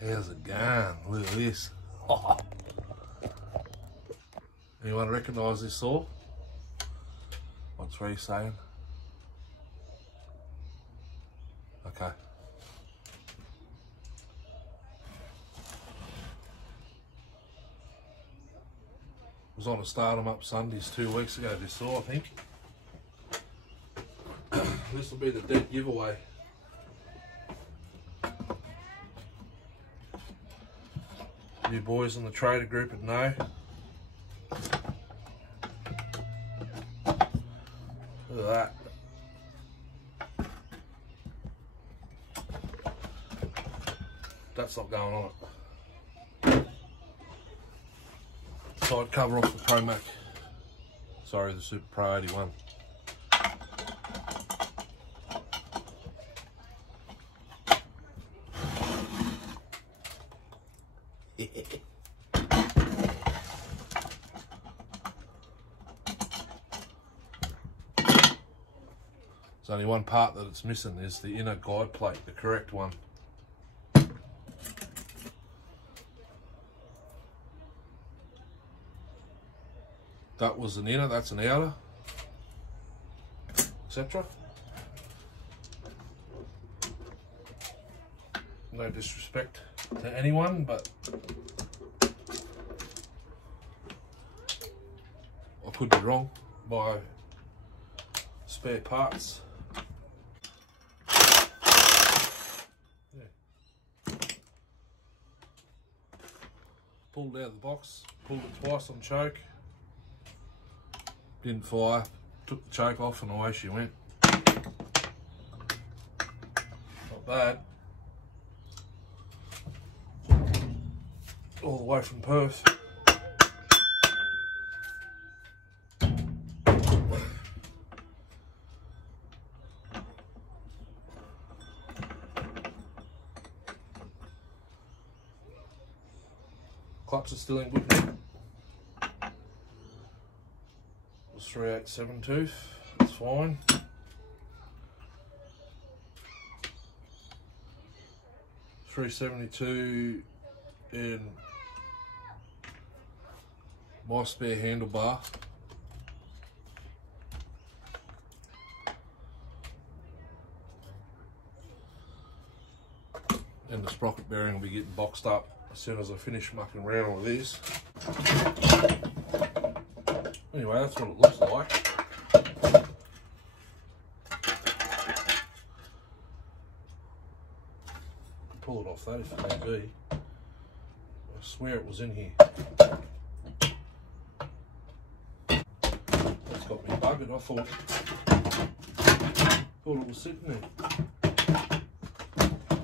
How's it going? Look at this. Oh. Anyone recognise this saw? What's Ree saying? Okay. I was on a Start 'em Up Sundays 2 weeks ago, this saw, I think. This will be the dead giveaway. You boys in the trader group would know. Look at that. That's not going on it. Side cover off the Pro Mac. Sorry, the Super Pro 81. There's only one part that it's missing, is the inner guide plate, the correct one. That was an inner, that's an outer, etc. No disrespect to anyone, but I could be wrong by spare parts. Yeah. Pulled out of the box, pulled it twice on choke, didn't fire, took the choke off and away she went. Not bad. All the way from Perth. Clutch is still in good nick. It was 3/8 tooth, that's fine. .372 in my spare handlebar. And the sprocket bearing will be getting boxed up as soon as I finish mucking around with these. Anyway, that's what it looks like. Pull it off that if it need be. I swear it was in here. That's got me buggered. I thought it was sitting there.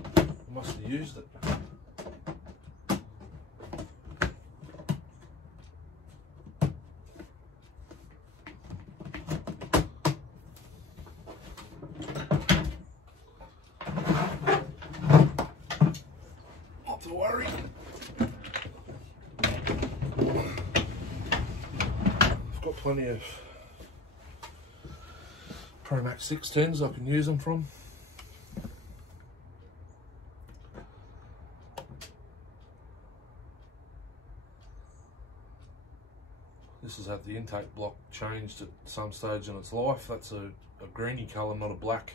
I must have used it. Not to worry. I've got plenty of Pro Max 610s I can use them from. This has had the intake block changed at some stage in its life. That's a greeny colour, not a black.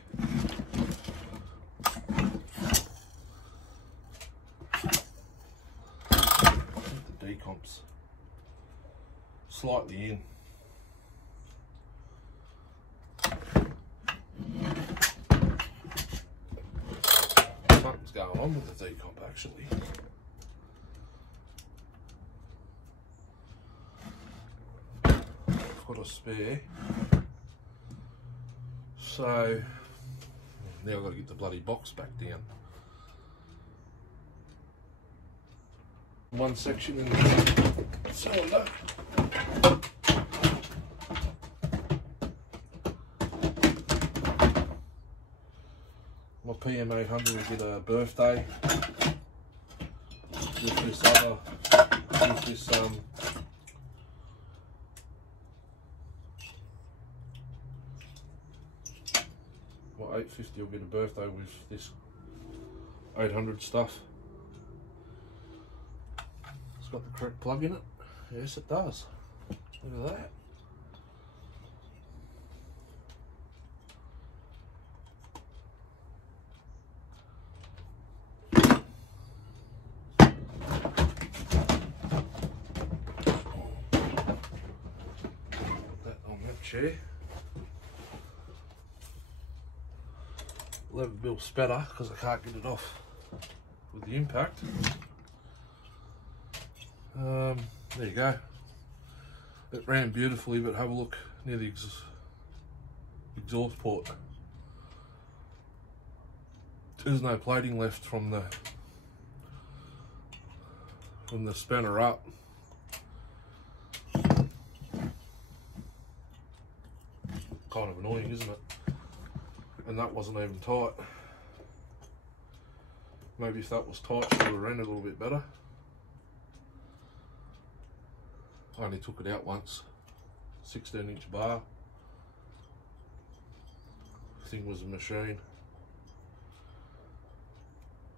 I think the decomp's slightly in. Something's going on with the decomp actually. Got a spare, so now I've got to get the bloody box back down. One section in the cylinder. My PM700 will get a birthday with this other, with this my 850 will get a birthday with this 800 stuff. It's got the correct plug in it. Yes, it does. Look at that. Put that on that chair. Lever bill spatter because I can't get it off with the impact. There you go. It ran beautifully, but have a look near the exhaust port. There's no plating left from the spanner up. Kind of annoying, isn't it? And that wasn't even tight. Maybe if that was tight, it would have ran a little bit better. I only took it out once. 16-inch bar. Thing was a machine.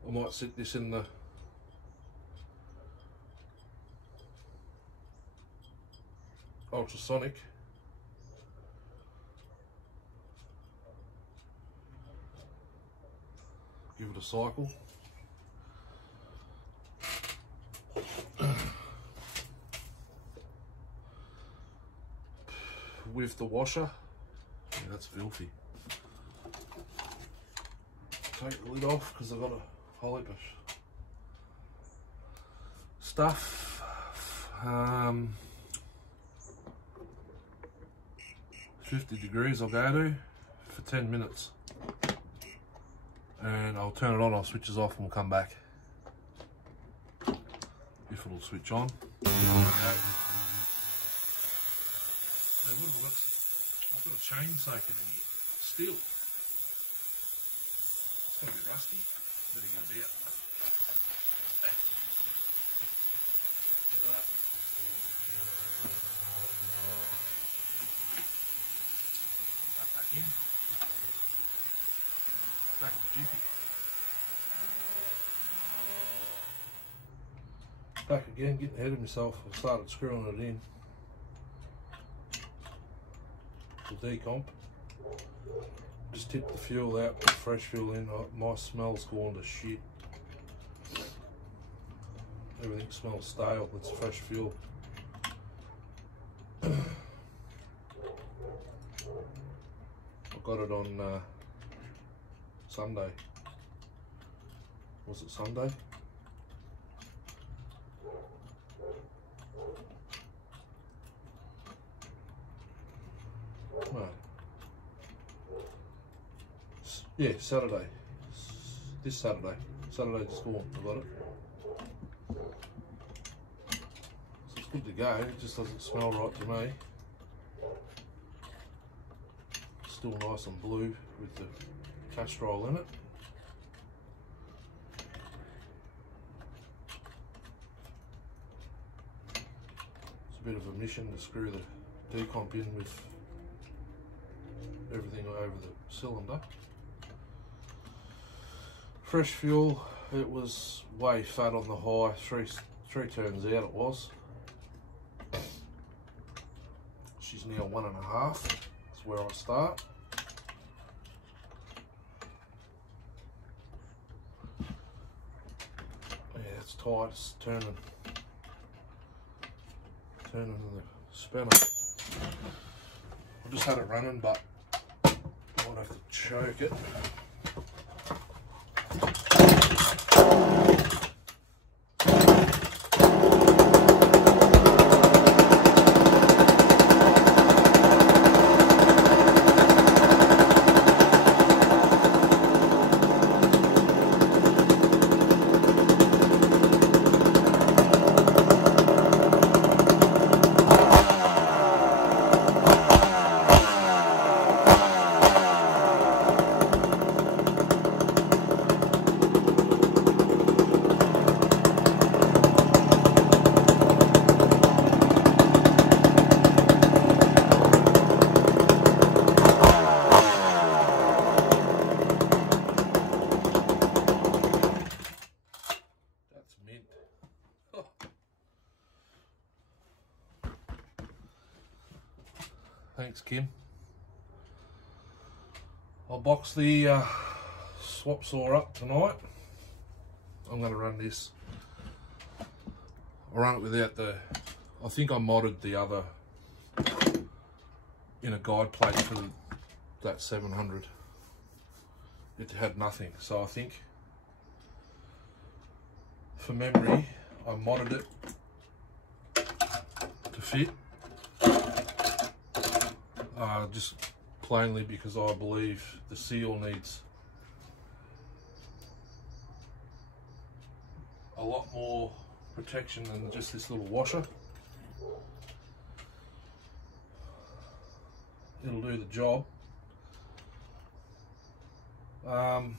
I might sit this in the ultrasonic. Give it a cycle. With the washer. Yeah, that's filthy. Take the lid off because I've got a whole heap of stuff. 50 degrees I'll go to for 10 minutes. And I'll turn it on, I'll switch this off and we'll come back. If it'll switch on. Okay. Hey, what have I got? I've got a chain soaking in here. Steel. It's going to be rusty. Better get it out. Look at that. Back in. Back in the jiffy. Back again, getting ahead of myself. I started screwing it in. Decomp. Just tip the fuel out, put fresh fuel in. My smell's gone to shit. Everything smells stale. It's fresh fuel. I got it on Sunday. Was it Sunday? No. Yeah, Saturday. This Saturday. Saturday just gone. I got it. So it's good to go. It just doesn't smell right to me. Still nice and blue with the Castrol in it. It's a bit of a mission to screw the decomp in with everything over the cylinder. Fresh fuel, it was way fat on the high, three turns out it was. She's now 1.5, that's where I start. Yeah, it's tight, it's turning the spanner. I just had it running, but I might have to choke it. Thanks, Kim. I'll box the swap saw up tonight. I'm going to run this. I'll run it without the... I think I modded the other in a guide plate for that 700. It had nothing, so I think for memory I modded it to fit, just plainly because I believe the seal needs a lot more protection than just this little washer. It'll do the job. I'll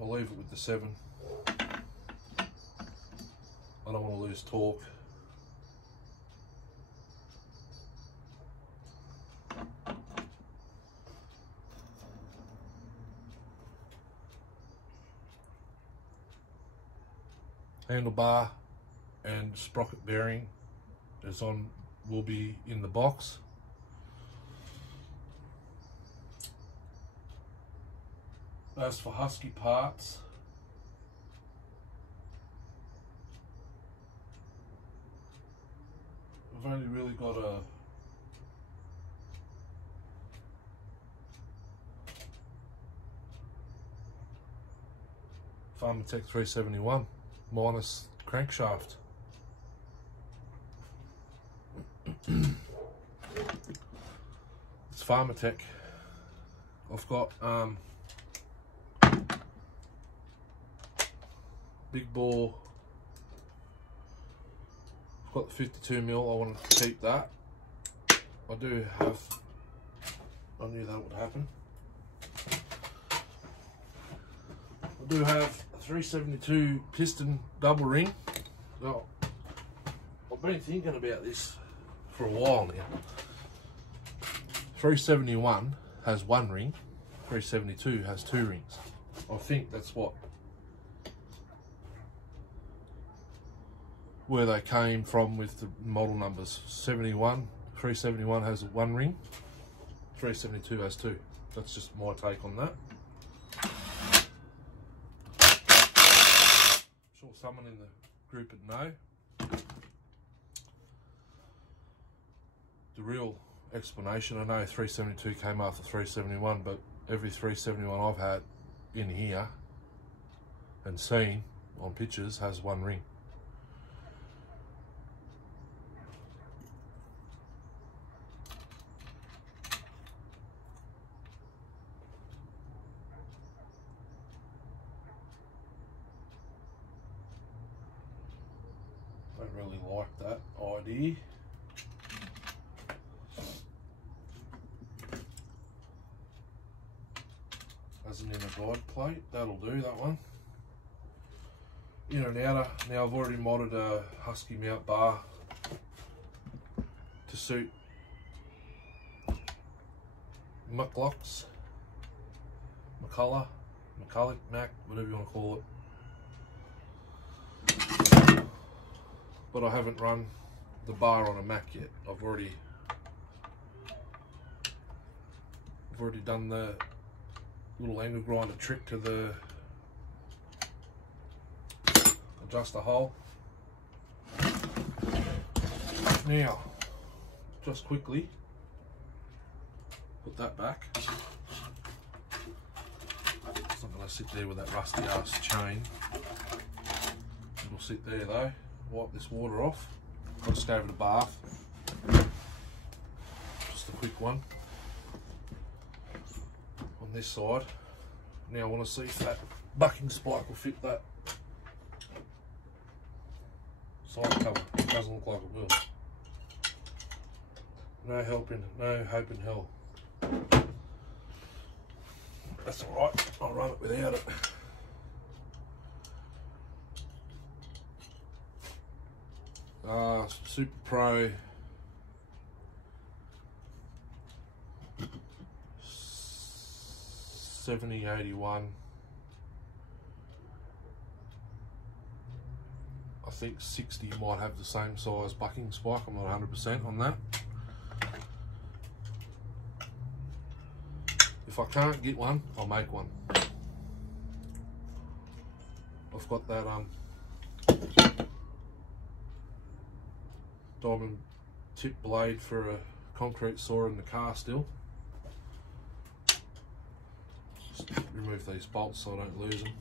leave it with the 7. I don't want to lose torque. Handlebar and sprocket bearing will be in the box. As for Husky parts, I've only really got a Farmatech 371 minus crankshaft. It's Farmatech. I've got big bore. I've got the 52mm. I wanted to keep that. I do have. I knew that would happen. I do have a 372 piston double ring. Well, I've been thinking about this for a while now. 371 has 1 ring. 372 has 2 rings. I think that's where they came from with the model numbers. 371 has 1 ring, 372 has 2. That's just my take on that. I'm sure someone in the group would know. The real explanation, I know 372 came after 371, but every 371 I've had in here and seen on pictures has 1 ring. Don't really like that idea. As an inner guide plate, that'll do that one. Inner and outer. Now I've already modded a Husky mount bar to suit McLocks, McCullough, Mac, whatever you want to call it. But I haven't run the bar on a Mac yet. I've already done the little angle grinder trick to the adjuster hole. Now, just quickly put that back. It's not going to sit there with that rusty ass chain. It'll sit there though. Wipe this water off. I just gave it a bath. Just a quick one. On this side. Now I want to see if that bucking spike will fit that side cover. It doesn't look like it will. No hope in hell. That's alright, I'll run it without it. Super Pro 7081. I think 60 might have the same size bucking spike. I'm not 100% on that. If I can't get one, I'll make one. I've got that diamond tip blade for a concrete saw in the car still. Just remove these bolts so I don't lose them.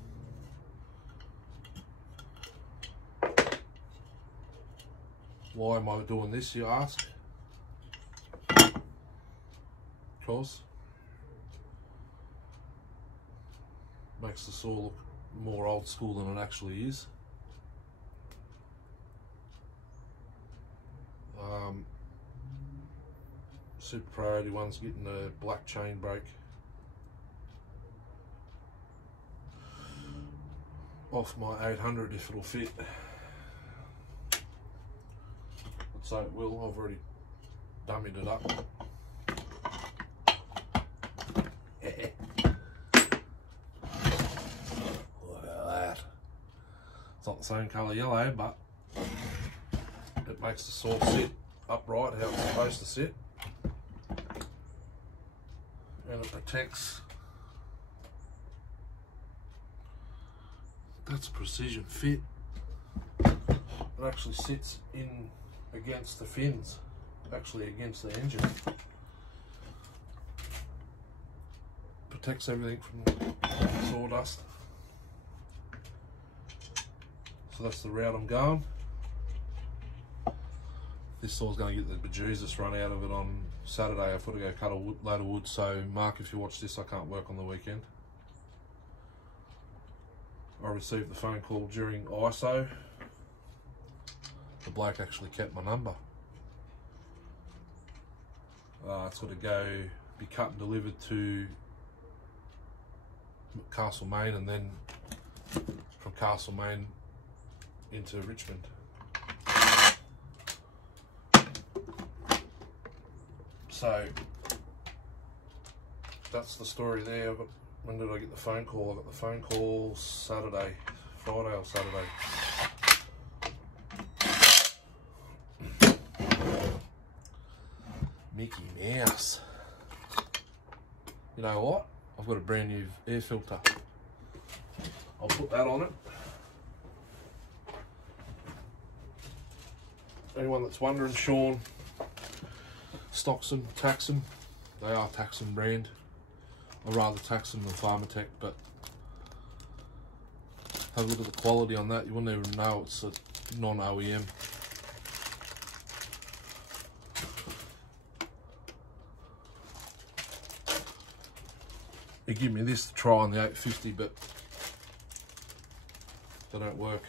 Why am I doing this, you ask? Because makes the saw look more old school than it actually is. Super priority one's getting a black chain brake off my 800 if it'll fit. Let's say it will. I've already dummied it up. Look at that. It's not the same colour yellow, but it makes the saw sit upright how it's supposed to sit. And it protects. That's precision fit. It actually sits in against the fins, actually against the engine. Protects everything from sawdust. So that's the route I'm going. This saw's going to get the bejesus run out of it on Saturday. I've got to go cut a load of wood, so Mark, if you watch this, I can't work on the weekend. I received the phone call during ISO. The bloke actually kept my number. It's got to go, be cut and delivered to Castlemaine, and then from Castlemaine into Richmond. So that's the story there. But when did I get the phone call? I got the phone call Saturday, Friday or Saturday. Mickey Mouse. You know what? I've got a brand new air filter. I'll put that on it. Anyone that's wondering, Sean stocks them, tax them. They are Taxon brand. I'd rather tax them than Pharmatech, but have a look at the quality on that. You wouldn't even know it's a non-OEM. They give me this to try on the 850, but they don't work.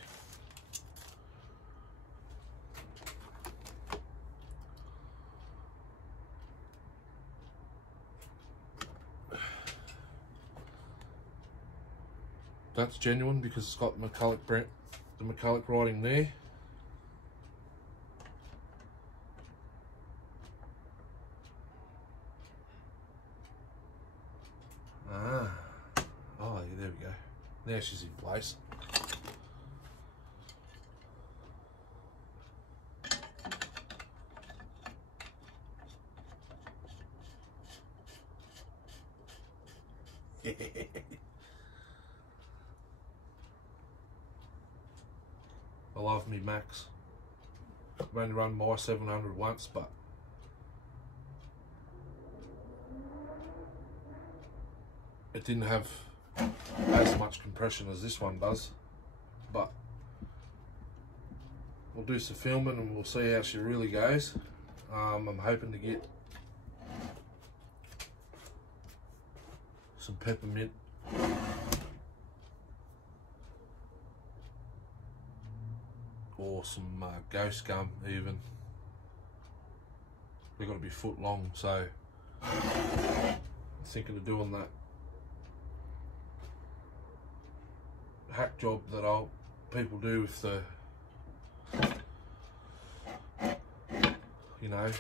That's genuine because it's got the metallic writing there. Oh, yeah, there we go. Now she's in place. I love me Max. I've only run my 700 once, but it didn't have as much compression as this one does. But we'll do some filming and we'll see how she really goes. I'm hoping to get some peppermint or some ghost gum even. They've got to be a foot long, so I'm thinking of doing that hack job that people do with the, you know,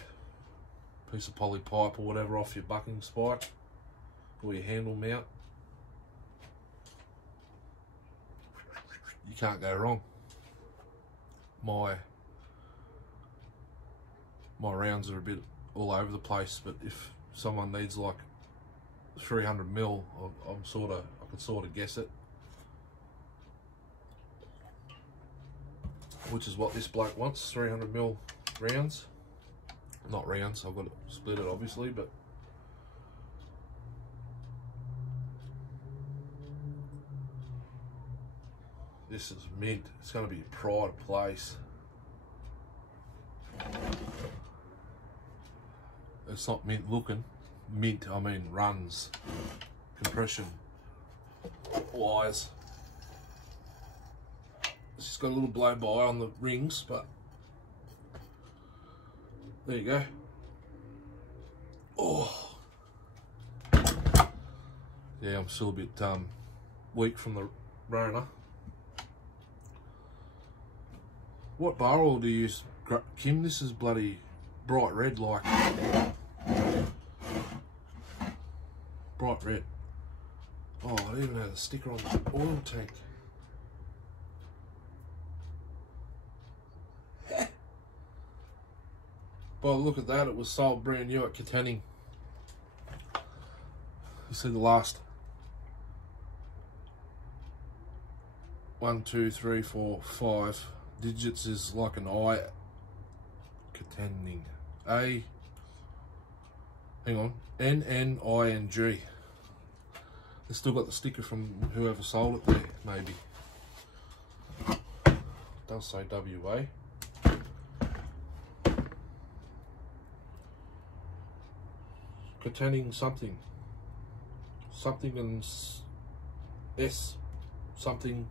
piece of poly pipe or whatever off your bucking spike or your handle mount. You can't go wrong. my rounds are a bit all over the place, but if someone needs like 300 mil, I can sort of guess it, which is what this bloke wants, 300 mil rounds. Not rounds, I've got to split it obviously, but this is mint. It's going to be a pride of place. It's not mint looking. Mint, I mean runs, compression wise. It's just got a little blow by on the rings, but there you go. Oh, yeah, I'm still a bit weak from the Rona. What bar oil do you use, Kim? This is bloody bright red, like bright red. Oh, I even had a sticker on the oil tank. By the look at that, it was sold brand new at Katanning. You see the last 1, 2, 3, 4, 5 digits is like an I. Katanning. A. Hang on. N-N-I-N-G. They still got the sticker from whoever sold it there, maybe. It does say W-A. Katanning something. Something and S. Something.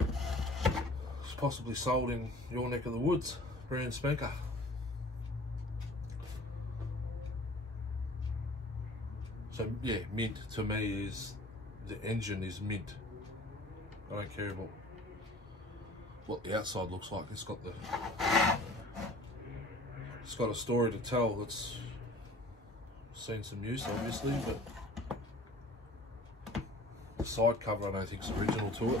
It's possibly sold in your neck of the woods. Brand spanker. So yeah, mint to me is, the engine is mint. I don't care about what the outside looks like. It's got a story to tell. It's seen some use obviously, but the side cover I don't think is original to it.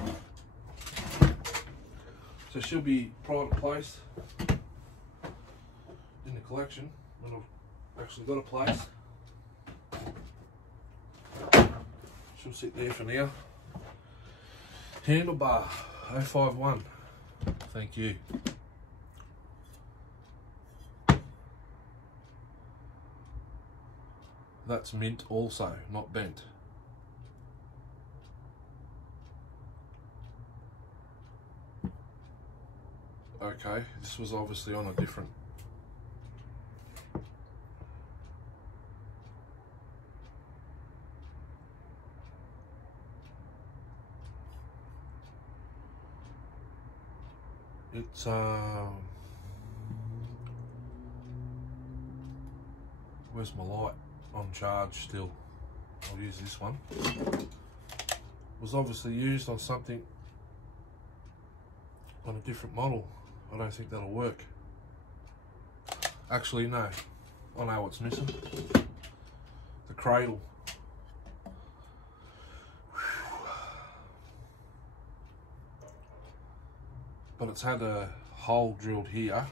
So she'll be pride of place in the collection when I've actually got a place. She'll sit there for now. Handlebar 051. Thank you. That's mint also, not bent. Okay, this was obviously on a different. It's where's my light? On charge still. I'll use this one. Was obviously used on something on a different model. I don't think that'll work. Actually, no. I know what's missing. The cradle. But it's had a hole drilled here.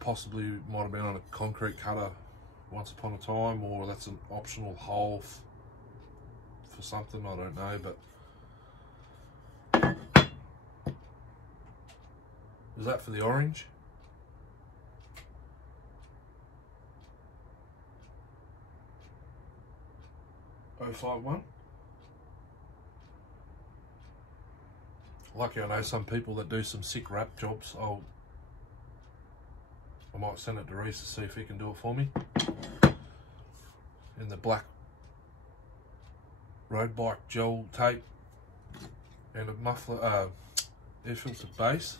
Possibly might have been on a concrete cutter once upon a time, or that's an optional hole for something, I don't know, but is that for the orange? .051. Lucky I know some people that do some sick wrap jobs. I might send it to Reese to see if he can do it for me. In the black road bike gel tape and a muffler, air filter base.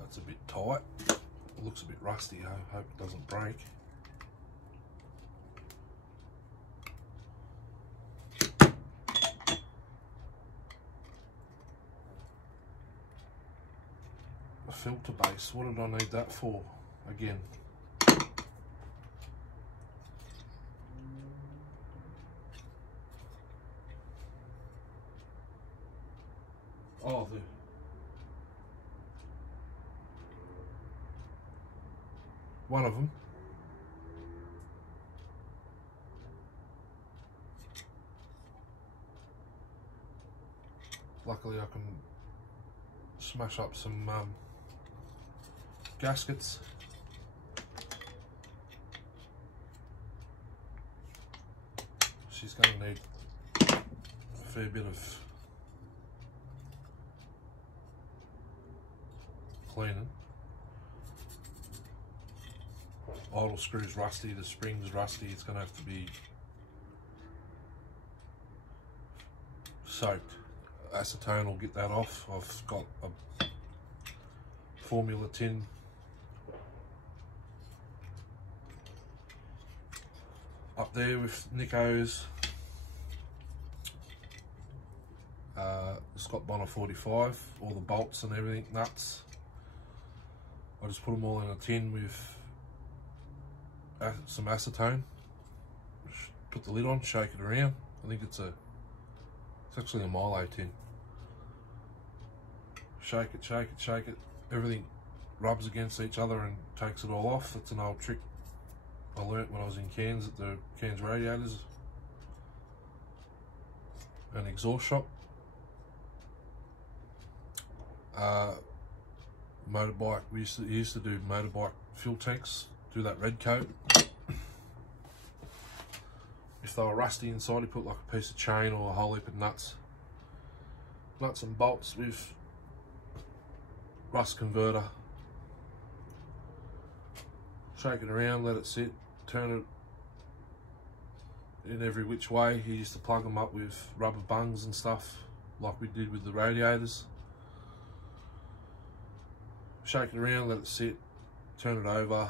That's a bit tight. It looks a bit rusty. I hope it doesn't break. Filter base, what did I need that for? again. Oh, one of them. Luckily I can smash up some gaskets. She's going to need a fair bit of cleaning. Idle screw's rusty, the spring's rusty, it's going to have to be soaked. Acetone will get that off. I've got a formula tin up there with Nico's Scott Bonner 45, all the bolts and everything, nuts. I just put them all in a tin with some acetone, put the lid on, shake it around. I think it's actually a Milo tin. Shake it, shake it, shake it. Everything rubs against each other and takes it all off. It's an old trick I learnt when I was in Cairns at the Cairns Radiators and exhaust shop. Motorbike, we used to do motorbike fuel tanks, do that red coat. If they were rusty inside, you put like a piece of chain or a whole heap of nuts and bolts with rust converter. Shake it around, let it sit, turn it in every which way. He used to plug them up with rubber bungs and stuff like we did with the radiators. Shake it around, let it sit, turn it over,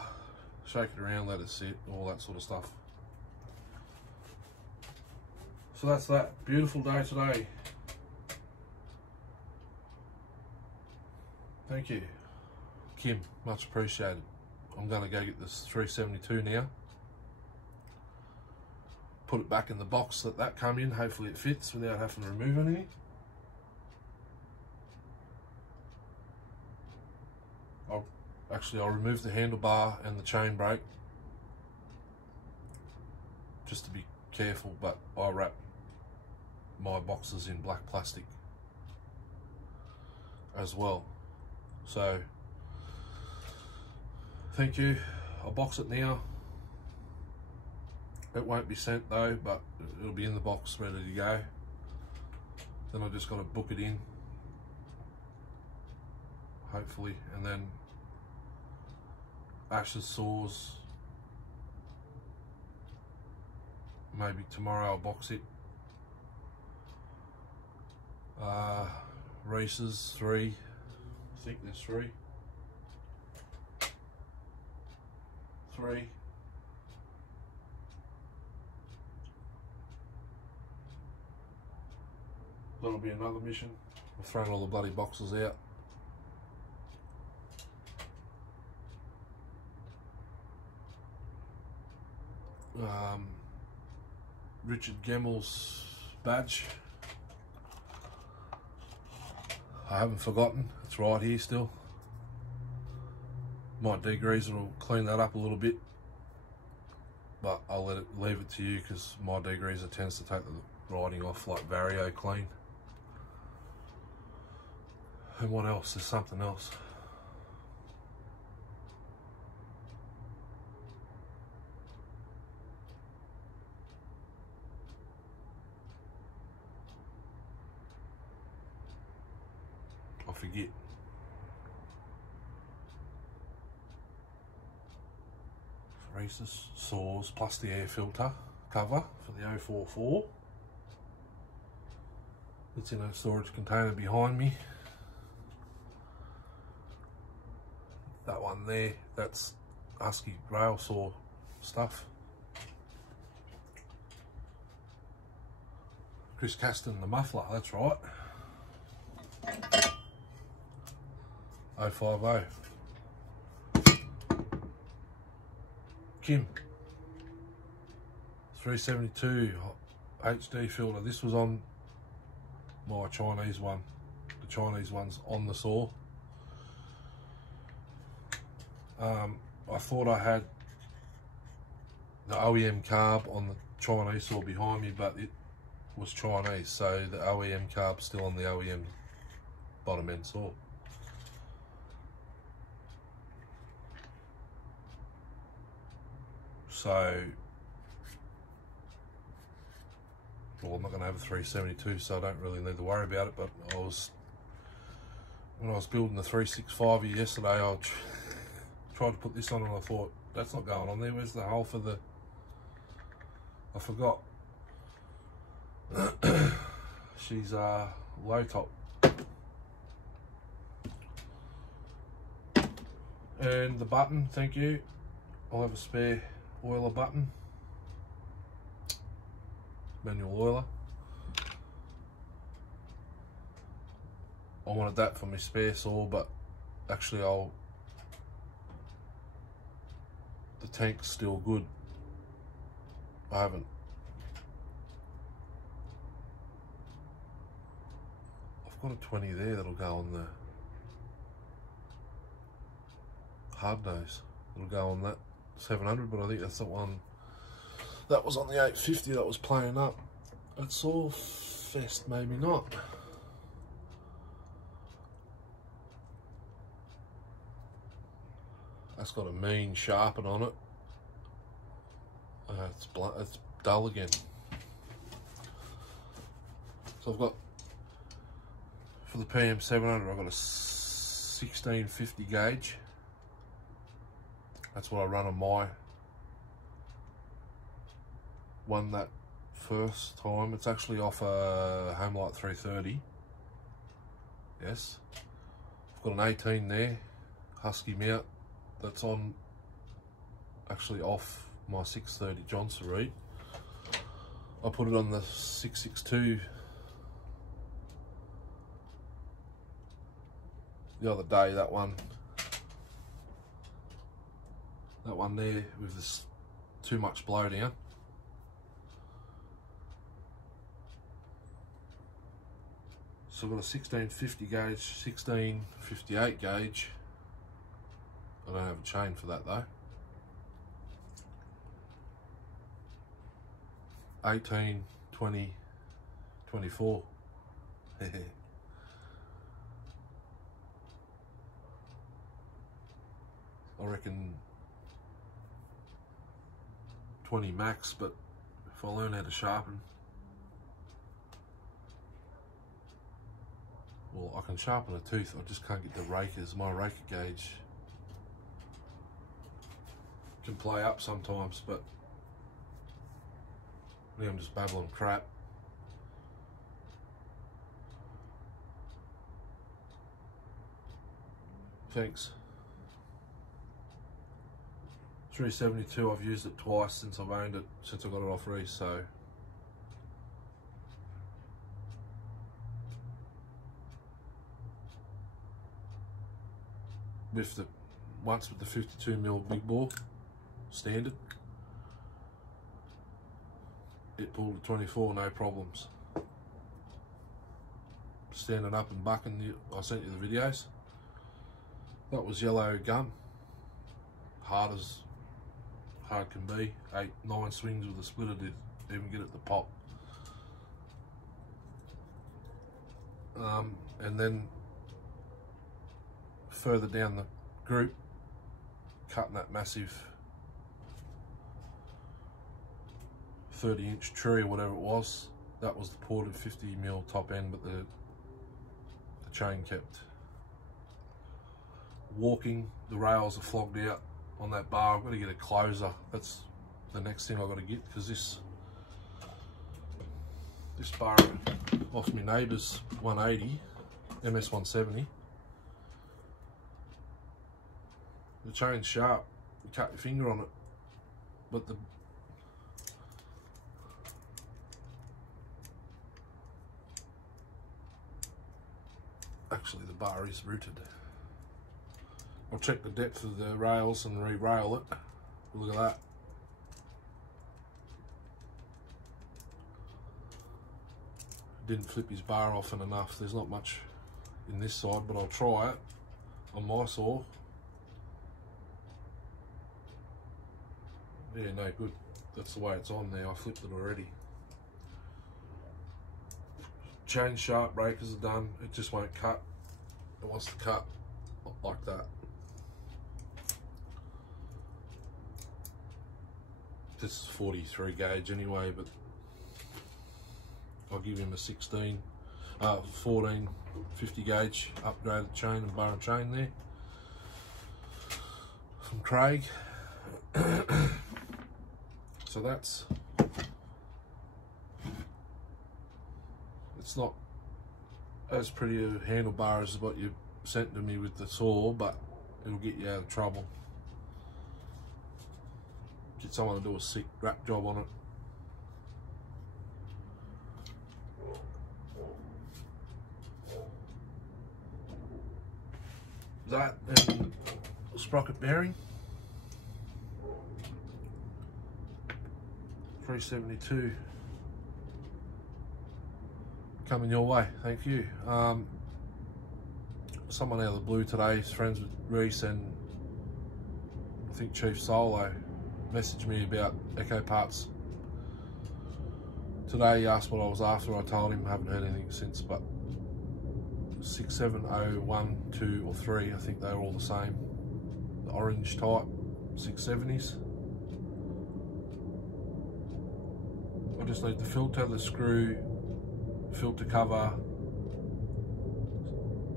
shake it around, let it sit, all that sort of stuff. So that's that. Beautiful day today. Thank you, Kim, much appreciated. I'm going to go get this 372 now. Put it back in the box that come in. Hopefully it fits without having to remove anything. I'll remove the handlebar and the chain brake just to be careful, but I wrap my boxes in black plastic as well. So thank you. I'll box it now. It won't be sent though, but it'll be in the box ready to go. Then I just got to book it in, hopefully, and then Ash's saws, maybe tomorrow I'll box it. Reese's 3, I think there's 3. That'll be another mission. I've thrown all the bloody boxes out. Richard Gemmel's badge. I haven't forgotten, it's right here still. My degreaser will clean that up a little bit, but I'll leave it to you because my degreaser tends to take the writing off like Vario clean. And what else? There's something else. I forget. Reese's saws plus the air filter cover for the 044. It's in a storage container behind me. That one there, that's Husky rail saw stuff. Chris Caston, the muffler, that's right. 050. Kim 372 HD filter. This was on my Chinese one. The Chinese one's on the saw. I thought I had the OEM carb on the Chinese saw behind me, but it was Chinese, so the OEM carb's still on the OEM bottom end saw. So, well, I'm not going to have a 372, so I don't really need to worry about it. But when I was building the 365 yesterday, I tried to put this on and I thought, that's not going on there. Where's the hole for the, I forgot. She's low top. And the button, thank you. I'll have a spare oiler button. Manual oiler. I wanted that for my spare saw, but actually the tank's still good. I've got a 20 there that'll go on the hard nose. It'll go on that 700, but I think that's the one that was on the 850 that was playing up. It's all fest, maybe not. That's got a mean sharpen on it. It's dull again. So I've got, for the PM700, I've got a 1650 gauge. That's what I run on my one that first time. It's actually off a Homelight 330. Yes. I've got an 18 there, Husky mount. That's on, actually off my 630 Johnson Reed. I put it on the 662 the other day, that one there with this too much blow down. So I've got a 1650 gauge, 1658 gauge. I don't have a chain for that though. 18, 20, 24. I reckon 20 max, but if I learn how to sharpen, well, I can sharpen a tooth, I just can't get the rakers. My raker gauge can play up sometimes, but now I'm just babbling crap. Thanks. 372, I've used it twice since I've owned it, since I got it off Reese, so once with the 52mm big bore standard, it pulled a 24 no problems. Standing up and bucking, I sent you the videos. That was yellow gum, hard can be. 8-9 swings with a splitter did even get it to pop. And then further down the group, cutting that massive 30-inch tree or whatever it was, that was the ported 50mm top end, but the chain kept walking. The rails are flogged out on that bar. I've got to get a closer. That's the next thing I've got to get, because this bar off my neighbour's 180 MS 170. The chain's sharp. You cut your finger on it, but actually the bar is rooted. I'll check the depth of the rails and re-rail it. Look at that. didn't flip his bar often enough. There's not much in this side, but I'll try it on my saw. Yeah, no good. That's the way it's on there. I flipped it already. Chain sharp breakers are done. It just won't cut. It wants to cut like that. This is 43 gauge anyway, but I'll give him a 14 50 gauge upgraded chain and bar and chain there from Craig. So it's not as pretty a handlebar as what you sent to me with the saw, but it'll get you out of trouble. Get someone to do a sick wrap job on it. That and sprocket bearing. 372 coming your way, thank you. Someone out of the blue today is friends with Reese and I think Chief Solo messaged me about Echo Parts today. He asked what I was after. I told him I haven't heard anything since, but 67012 or 3, I think they're all the same. The orange type 670s. I just need the filter, the screw, filter cover,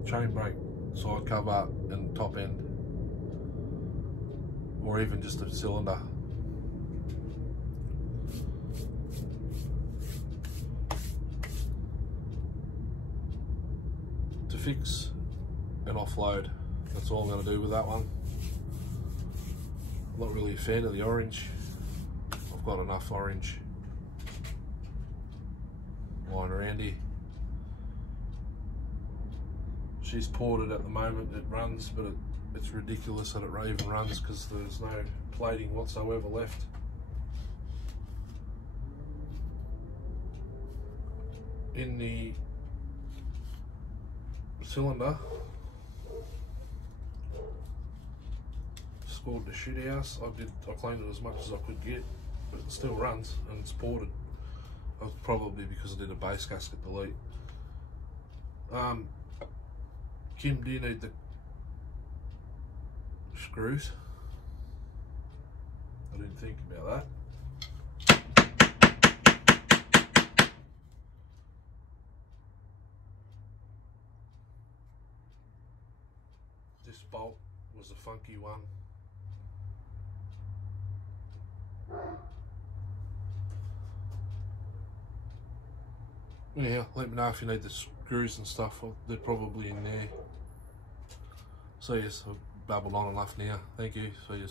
chain brake side cover and top end, or even just a cylinder. To fix and offload, that's all I'm going to do with that one. I'm not really a fan of the orange. I've got enough orange lying around here. She's ported at the moment, it runs, but it's ridiculous that it even runs because there's no plating whatsoever left. In the cylinder, scored the shit house. I cleaned it as much as I could get, but it still runs and it's ported. Probably because I did a base gasket delete. Kim, do you need the screws? I didn't think about that. This bolt was a funky one. Yeah, let me know if you need the screws and stuff. They're probably in there. So yes, I've babbled on enough now. Thank you. See you.